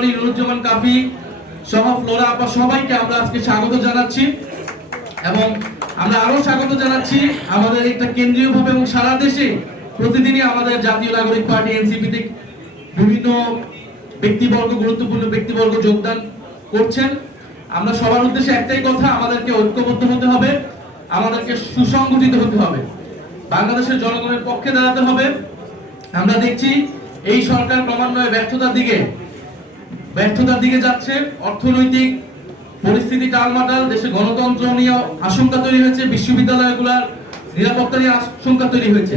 রনি, নুরুজ্জামান কাফি সহ ফ্লোরা আপা সবাইকে আমরা আজকে স্বাগত জানাচ্ছি এবং আমরা আরো স্বাগত জানাচ্ছি আমাদের একটা কেন্দ্রীয়ভাবে এবং সারা দেশে প্রতিদিনই আমাদের জাতীয় নাগরিক পার্টি এনসিপিতে বিভিন্ন ব্যক্তিবর্গ, গুরুত্বপূর্ণ ব্যক্তিবর্গ যোগদান করছেন। আমরা সবার উদ্দেশ্যে একটাই কথা, আমাদেরকে ঐক্যবদ্ধ হতে হবে, আমাদেরকে সুসংগঠিত হতে হবে, বাংলাদেশের জনগণের পক্ষে দাঁড়াতে হবে। আমরা দেখছি এই সরকার ক্রমান্বয়ে ব্যর্থতার দিকে যাচ্ছে। অর্থনৈতিক পরিস্থিতি টালমাটাল, দেশে গণতন্ত্র নিয়ে আশঙ্কা তৈরি হয়েছে, বিশ্ববিদ্যালয়গুলোর নিরাপত্তা নিয়ে আশঙ্কা তৈরি হয়েছে।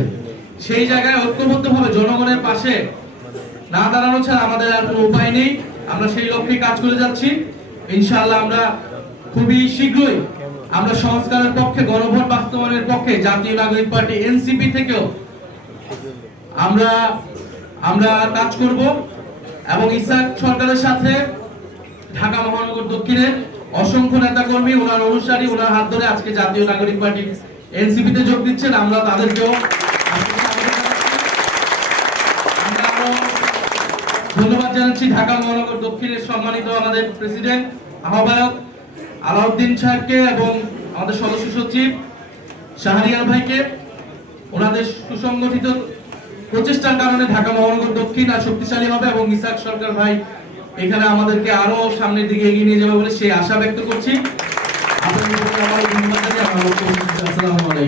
সেই জায়গায় ঐক্যবদ্ধভাবে জনগণের পাশে না দাঁড়ানো ছাড়া আমাদের আর কোনো উপায় নেই। আমরা সেই লক্ষ্যে কাজ করে যাচ্ছি। ইনশাআল্লাহ আমরা খুবই শীঘ্রই আমরা সংস্কারের পক্ষে, গণভোট বাস্তবায়নের পক্ষে জাতীয় নাগরিক পার্টি এনসিপি থেকেও আমরা কাজ করব এবং ইসাক সরকারের সাথে ঢাকা মহানগর দক্ষিণের অসংখ্য নেতাকর্মী, ওনার অনুসারী, ওনার হাত ধরে আজকে জাতীয় নাগরিক পার্টি এনসিপিতে যোগ দিচ্ছেন। আমরা তাদেরকেও ধন্যবাদ জানাচ্ছি। ঢাকা মহানগর দক্ষিণের সম্মানিত আমাদের প্রেসিডেন্ট আহ্বায়ক আলাউদ্দিন সাহেবকে এবং আমাদের সদস্য সচিব শাহরিয়ার ভাইকে। ওনাদের সুসংগঠিত প্রচেষ্টার কারণে ঢাকা মহানগর দক্ষিণ আর শক্তিশালী হবে এবং ইসাক সরকার ভাই এখানে আমাদেরকে আরো সামনের দিকে এগিয়ে নিয়ে যাবে বলে সেই আশা ব্যক্ত করছি। আপনাদের আমার ধন্যবাদ জানিয়ে আমার বক্তব্য। আসসালামু আলাইকুম।